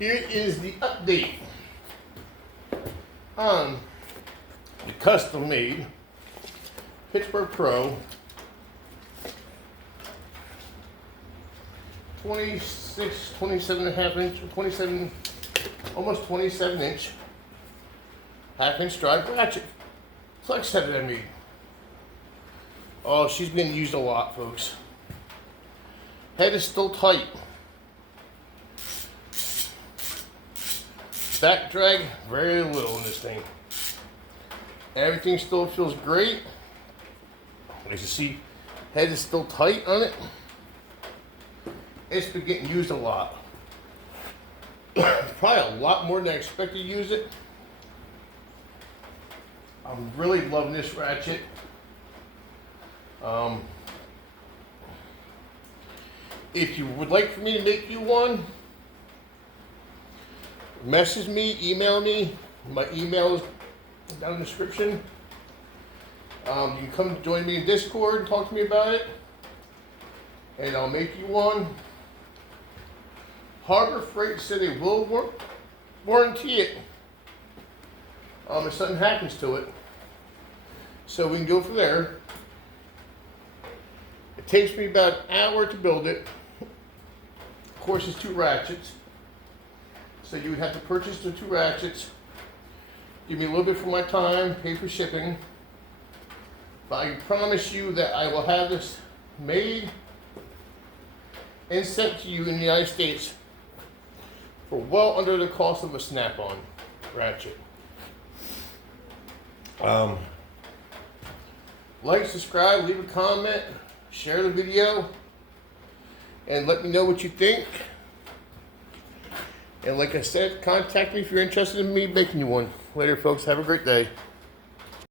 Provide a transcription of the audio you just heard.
Here is the update on the custom-made Pittsburgh Pro 26, 27 and a half inch, 27, almost 27 inch, half-inch drive ratchet flex head that I made. Oh, she's been used a lot, folks. Head is still tight. Back drag, very little in this thing. Everything still feels great. As you see, head is still tight on it. It's been getting used a lot. Probably a lot more than I expected to use it. I'm really loving this ratchet. If you would like for me to make you one, message me, email me. My email is down in the description. You can come join me in Discord and talk to me about it, and I'll make you one. Harbor Freight said they will warranty it if something happens to it, so we can go from there. It takes me about an hour to build it. Of course, it's 2 ratchets, so you would have to purchase the 2 ratchets, give me a little bit for my time, pay for shipping, but I promise you that I will have this made and sent to you in the United States for well under the cost of a snap-on ratchet. Like, subscribe, leave a comment, share the video, and let me know what you think. And like I said, contact me if you're interested in me making you one. Later, folks. Have a great day.